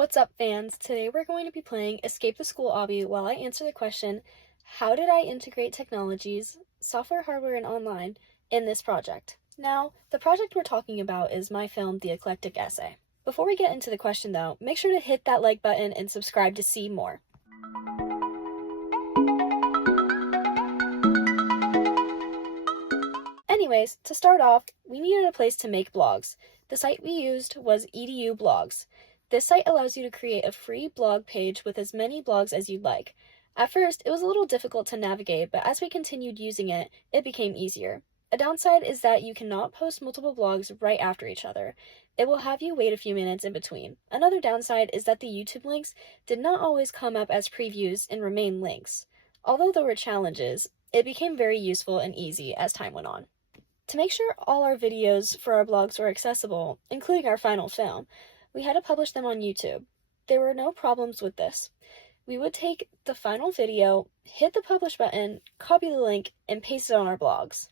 What's up, fans? Today we're going to be playing Escape the School Obby while I answer the question, how did I integrate technologies, software, hardware, and online in this project? Now, the project we're talking about is my film, The Eclectic Essay. Before we get into the question though, make sure to hit that like button and subscribe to see more. Anyways, to start off, we needed a place to make blogs. The site we used was EDU Blogs. This site allows you to create a free blog page with as many blogs as you'd like. At first, it was a little difficult to navigate, but as we continued using it, it became easier. A downside is that you cannot post multiple blogs right after each other. It will have you wait a few minutes in between. Another downside is that the YouTube links did not always come up as previews and remain links. Although there were challenges, it became very useful and easy as time went on. To make sure all our videos for our blogs were accessible, including our final film, we had to publish them on YouTube. There were no problems with this. We would take the final video, hit the publish button, copy the link, and paste it on our blogs.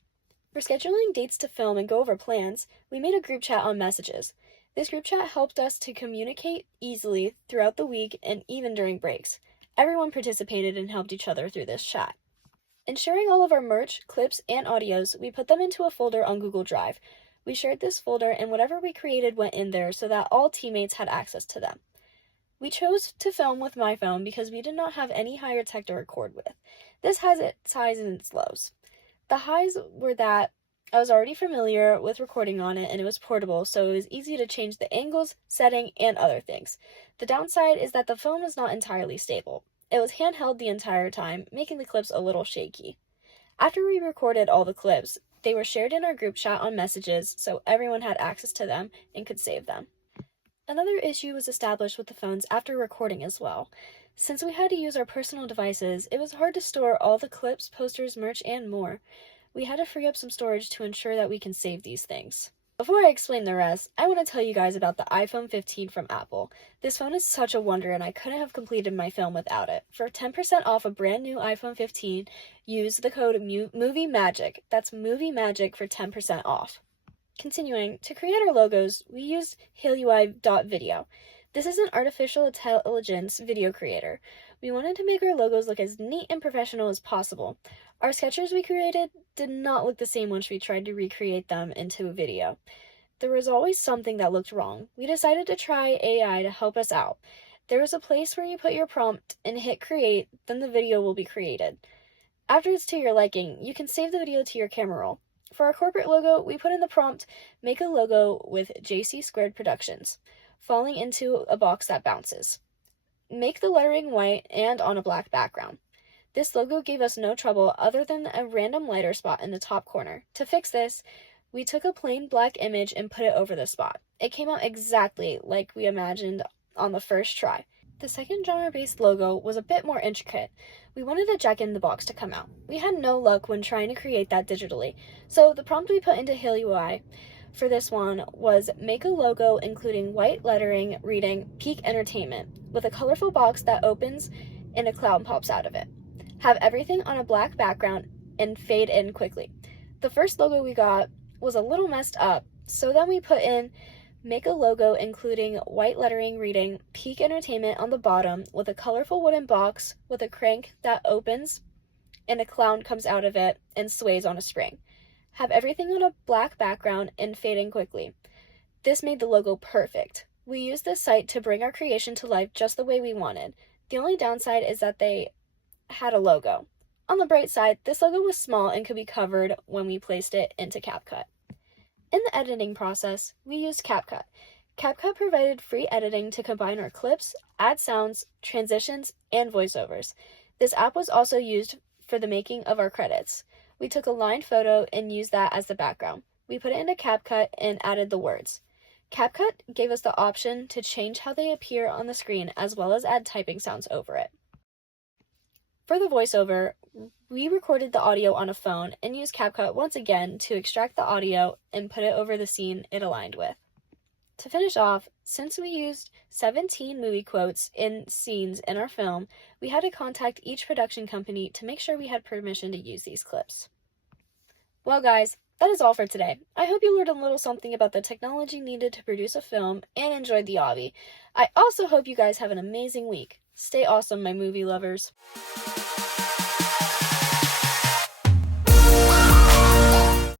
For scheduling dates to film and go over plans, we made a group chat on Messages. This group chat helped us to communicate easily throughout the week and even during breaks. Everyone participated and helped each other through this chat. Ensuring all of our merch, clips, and audios, we put them into a folder on Google Drive. We shared this folder and whatever we created went in there so that all teammates had access to them. We chose to film with my phone because we did not have any higher tech to record with. This has its highs and its lows. The highs were that I was already familiar with recording on it and it was portable, so it was easy to change the angles, setting, and other things. The downside is that the phone was not entirely stable. It was handheld the entire time, making the clips a little shaky. After we recorded all the clips, they were shared in our group chat on Messages so everyone had access to them and could save them. Another issue was established with the phones after recording as well. Since we had to use our personal devices, it was hard to store all the clips, posters, merch, and more. We had to free up some storage to ensure that we can save these things. Before I explain the rest, I want to tell you guys about the iPhone 15 from Apple. This phone is such a wonder and I couldn't have completed my film without it. For 10% off a brand new iPhone 15, use the code MovieMagic. That's MovieMagic for 10% off. Continuing, to create our logos, we used HaloUI.video. This is an artificial intelligence video creator. We wanted to make our logos look as neat and professional as possible. Our sketches we created did not look the same once we tried to recreate them into a video. There was always something that looked wrong. We decided to try AI to help us out. There is a place where you put your prompt and hit create, then the video will be created. After it's to your liking, you can save the video to your camera roll. For our corporate logo, we put in the prompt, make a logo with JC Squared Productions, falling into a box that bounces. Make the lettering white and on a black background. This logo gave us no trouble other than a random lighter spot in the top corner. To fix this, we took a plain black image and put it over the spot. It came out exactly like we imagined on the first try. The second genre-based logo was a bit more intricate. We wanted a Jack-in-the-Box to come out. We had no luck when trying to create that digitally, so the prompt we put into HaloUI for this one was make a logo including white lettering reading Peak Entertainment with a colorful box that opens and a cloud pops out of it. Have everything on a black background and fade in quickly. The first logo we got was a little messed up, so then we put in make a logo including white lettering reading Peak Entertainment on the bottom with a colorful wooden box with a crank that opens and a clown comes out of it and sways on a spring. Have everything on a black background and fade in quickly. This made the logo perfect. We used this site to bring our creation to life just the way we wanted. The only downside is that they had a logo. On the bright side, this logo was small and could be covered when we placed it into CapCut. In the editing process, we used CapCut. CapCut provided free editing to combine our clips, add sounds, transitions, and voiceovers. This app was also used for the making of our credits. We took a line photo and used that as the background. We put it into CapCut and added the words. CapCut gave us the option to change how they appear on the screen as well as add typing sounds over it. For the voiceover, we recorded the audio on a phone and used CapCut once again to extract the audio and put it over the scene it aligned with. To finish off, since we used 17 movie quotes in scenes in our film, we had to contact each production company to make sure we had permission to use these clips. Well guys, that is all for today. I hope you learned a little something about the technology needed to produce a film and enjoyed the obby. I also hope you guys have an amazing week. Stay awesome, my movie lovers.